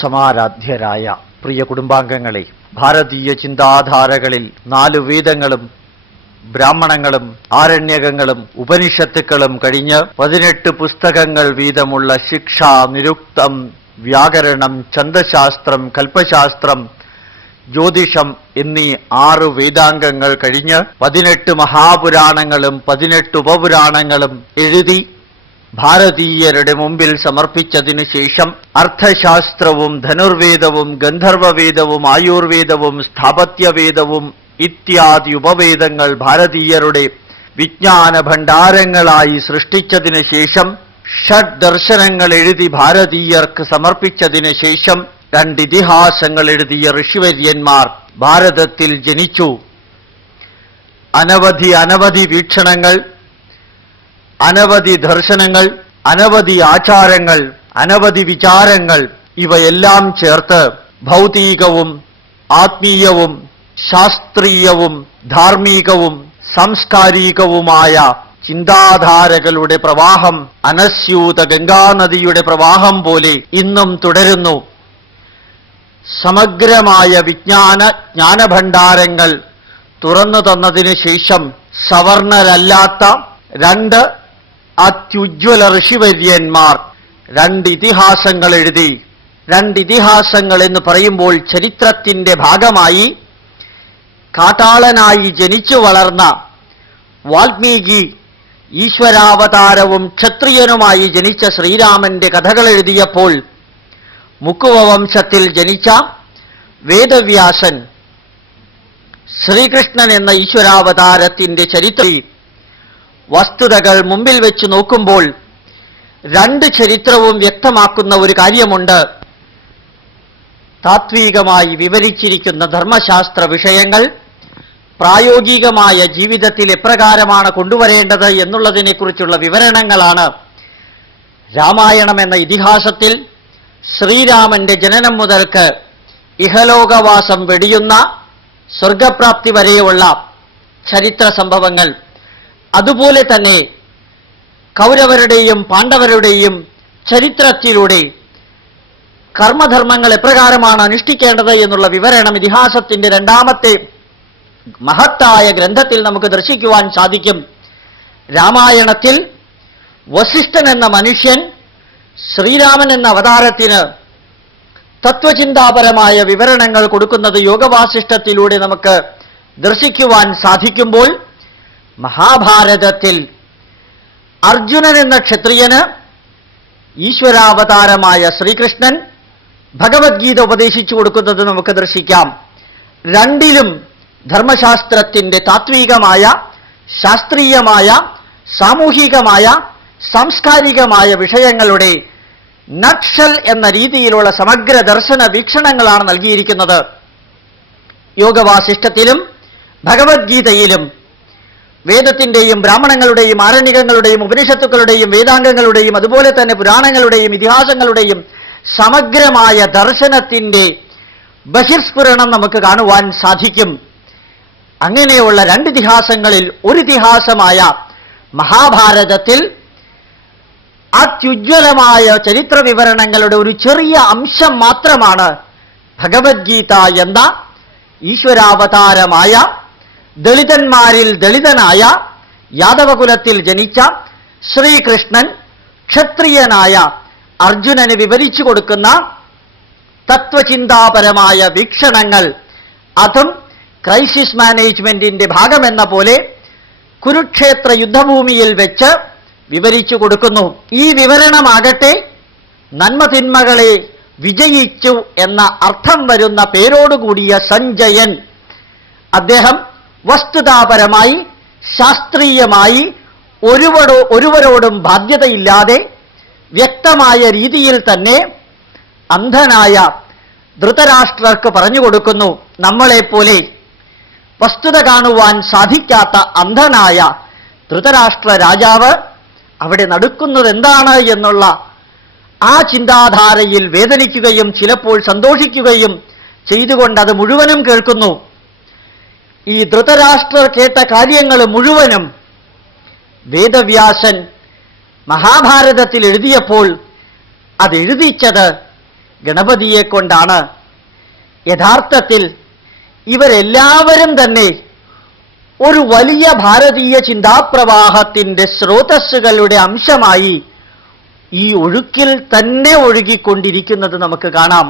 സമാരാധ്യരായ പ്രിയ കുടുംബാംഗങ്ങളെ, ഭാരതീയ ചിന്താധാരകളിൽ 4 വേദങ്ങളും ബ്രാഹ്മണങ്ങളും ആരണ്യകങ്ങളും ഉപനിഷത്തുക്കളും കഴിഞ്ഞ് 18 പുസ്തകങ്ങൾ വീതമുള്ള ശിക്ഷ, നിരുക്തം, വ്യാകരണം, ഛന്ദശാസ്ത്രം, കൽപ്പശാസ്ത്രം, ജ്യോതിഷം എന്നീ 6 വേദാംഗങ്ങൾ കഴിഞ്ഞ് 18 മഹാപുരാണങ്ങളും 18 ഉപപുരാണങ്ങളും എഴുതി ഭാരതീയരുടെ മുമ്പിൽ സമർപ്പിച്ചതിനു ശേഷം അർത്ഥശാസ്ത്രവും ധനുർവേദവും ഗന്ധർവവേദവും ആയുർവേദവും സ്ഥാപത്യവേദവും ഇത്യാദി ഉപവേദങ്ങൾ ഭാരതീയരുടെ വിജ്ഞാന ഭണ്ഡാരങ്ങളായി സൃഷ്ടിച്ചതിനു ശേഷം ഷഡ് ദർശനങ്ങൾ എഴുതി ഭാരതീയർക്ക് സമർപ്പിച്ചതിനു ശേഷം 2 ഇതിഹാസങ്ങൾ എഴുതിയ ഋഷിവര്യന്മാർ ഭാരതത്തിൽ ജനിച്ചു. അനവധി വീക്ഷണങ്ങൾ, അനവധി ദർശനങ്ങൾ, അനവധി ആചാരങ്ങൾ, അനവധി വിചാരങ്ങൾ ഇവയെല്ലാം ചേർത്ത് ഭൗതികവും ആത്മീയവും ശാസ്ത്രീയവും ധാർമ്മികവും സാംസ്കാരികവുമായ ചിന്താധാരകളുടെ പ്രവാഹം അനസ്യൂത ഗംഗാനദിയുടെ പ്രവാഹം പോലെ ഇന്നും തുടരുന്നു. സമഗ്രമായ ജ്ഞാനഭണ്ഡാരങ്ങൾ തുറന്നു തന്നതിനു ശേഷം സവർണരല്ലാത്ത 2 അത്യുജ്വല ഋഷിവര്യന്മാർ 2 ഇതിഹാസങ്ങൾ എഴുതി. 2 ഇതിഹാസങ്ങൾ എന്ന് പറയുമ്പോൾ ചരിത്രത്തിന്റെ ഭാഗമായി കാട്ടാളനായി ജനിച്ചു വളർന്ന വാൽമീകി ഈശ്വരാവതാരവും ക്ഷത്രിയനുമായി ജനിച്ച ശ്രീരാമന്റെ കഥകൾ എഴുതിയപ്പോൾ മുക്കുവ വംശത്തിൽ ജനിച്ച വേദവ്യാസൻ ശ്രീകൃഷ്ണൻ എന്ന ഈശ്വരാവതാരത്തിന്റെ ചരിത്രം വസ്തുതകൾ മുമ്പിൽ വെച്ച് നോക്കുമ്പോൾ 2 ചരിത്രവും വ്യക്തമാക്കുന്ന ഒരു കാര്യമുണ്ട്. താത്വികമായി വിവരിച്ചിരിക്കുന്ന ധർമ്മശാസ്ത്ര വിഷയങ്ങൾ പ്രായോഗികമായ ജീവിതത്തിൽ എപ്രകാരമാണ് കൊണ്ടുവരേണ്ടത് എന്നുള്ളതിനെക്കുറിച്ചുള്ള വിവരണങ്ങളാണ് രാമായണം എന്ന ഇതിഹാസത്തിൽ ശ്രീരാമന്റെ ജനനം മുതൽക്ക് ഇഹലോകവാസം വെടിയുന്ന സ്വർഗപ്രാപ്തി വരെയുള്ള ചരിത്ര സംഭവങ്ങൾ. അതുപോലെ തന്നെ കൗരവരുടെയും പാണ്ഡവരുടെയും ചരിത്രത്തിലൂടെ കർമ്മധർമ്മങ്ങൾ എപ്രകാരമാണ് അനുഷ്ഠിക്കേണ്ടത് എന്നുള്ള വിവരണം ഇതിഹാസത്തിന്റെ 2ാമത്തെ മഹത്തായ ഗ്രന്ഥത്തിൽ നമുക്ക് ദർശിക്കുവാൻ സാധിക്കും. രാമായണത്തിൽ വസിഷ്ഠൻ എന്ന മനുഷ്യൻ ശ്രീരാമൻ എന്ന അവതാരത്തിന് തത്വചിന്താപരമായ വിവരണങ്ങൾ കൊടുക്കുന്നത് യോഗവാസിഷ്ഠത്തിലൂടെ നമുക്ക് ദർശിക്കുവാൻ സാധിക്കുമ്പോൾ, മഹാഭാരതത്തിൽ അർജുനൻ എന്ന ക്ഷത്രിയന് ഈശ്വരാവതാരമായ ശ്രീകൃഷ്ണൻ ഭഗവത്ഗീത ഉപദേശിച്ചു കൊടുക്കുന്നത് നമുക്ക് ദർശിക്കാം. 2ലും ധർമ്മശാസ്ത്രത്തിന്റെ താത്വികമായ, ശാസ്ത്രീയമായ, സാമൂഹികമായ, സാംസ്കാരികമായ വിഷയങ്ങളുടെ നക്ഷൽ എന്ന രീതിയിലുള്ള സമഗ്ര ദർശന വീക്ഷണങ്ങളാണ് നൽകിയിരിക്കുന്നത്. യോഗവാസിഷ്ഠത്തിലും ഭഗവത്ഗീതയിലും വേദത്തിന്റെയും ബ്രാഹ്മണങ്ങളുടെയും ആരണ്യകങ്ങളുടെയും ഉപനിഷത്തുക്കളുടെയും വേദാംഗങ്ങളുടെയും അതുപോലെ തന്നെ പുരാണങ്ങളുടെയും ഇതിഹാസങ്ങളുടെയും സമഗ്രമായ ദർശനത്തിന്റെ ബഹിർസ്ഫുരണം നമുക്ക് കാണുവാൻ സാധിക്കും. അങ്ങനെയുള്ള 2 ഇതിഹാസങ്ങളിൽ ഒരു ഇതിഹാസമായ മഹാഭാരതത്തിൽ അത്യുജ്വലമായ ചരിത്ര വിവരണങ്ങളുടെ ഒരു ചെറിയ അംശം മാത്രമാണ് ഭഗവത്ഗീത എന്ന ഈശ്വരാവതാരമായ ദളിതന്മാരിൽ ദളിതനായ യാദവകുലത്തിൽ ജനിച്ച ശ്രീകൃഷ്ണൻ ക്ഷത്രിയനായ അർജുനന് വിവരിച്ചു കൊടുക്കുന്ന തത്വചിന്താപരമായ വീക്ഷണങ്ങൾ. അതും ക്രൈസിസ് മാനേജ്മെന്റിന്റെ ഭാഗമെന്ന പോലെ കുരുക്ഷേത്ര യുദ്ധഭൂമിയിൽ വെച്ച് വിവരിച്ചു കൊടുക്കുന്നു. ഈ വിവരണമാകട്ടെ നന്മതിന്മകളെ വിജയിച്ചു എന്ന അർത്ഥം വരുന്ന പേരോടുകൂടിയ സഞ്ജയൻ, അദ്ദേഹം വസ്തുതാപരമായി ശാസ്ത്രീയമായി ഒരുവരോടും ബാധ്യതയില്ലാതെ വ്യക്തമായ രീതിയിൽ തന്നെ അന്ധനായ ധൃതരാഷ്ട്രർക്ക് പറഞ്ഞു കൊടുക്കുന്നു. നമ്മളെപ്പോലെ വസ്തുത കാണുവാൻ സാധിക്കാത്ത അന്ധനായ ധൃതരാഷ്ട്ര രാജാവ് അവിടെ നടക്കുന്നത് എന്താണ് എന്നുള്ള ആ ചിന്താധാരയിൽ വേദനിക്കുകയും ചിലപ്പോൾ സന്തോഷിക്കുകയും ചെയ്തുകൊണ്ട് അത് മുഴുവനും കേൾക്കുന്നു. ഈ ധൃതരാഷ്ട്രർ കേട്ട കാര്യങ്ങൾ മുഴുവനും വേദവ്യാസൻ മഹാഭാരതത്തിൽ എഴുതിയപ്പോൾ അതെഴുതിച്ചത് ഗണപതിയെ കൊണ്ടാണ്. യഥാർത്ഥത്തിൽ ഇവരെല്ലാവരും തന്നെ ഒരു വലിയ ഭാരതീയ ചിന്താപ്രവാഹത്തിൻ്റെ സ്രോതസ്സുകളുടെ അംശമായി ഈ ഒഴുക്കിൽ തന്നെ ഒഴുകിക്കൊണ്ടിരിക്കുന്നത് നമുക്ക് കാണാം.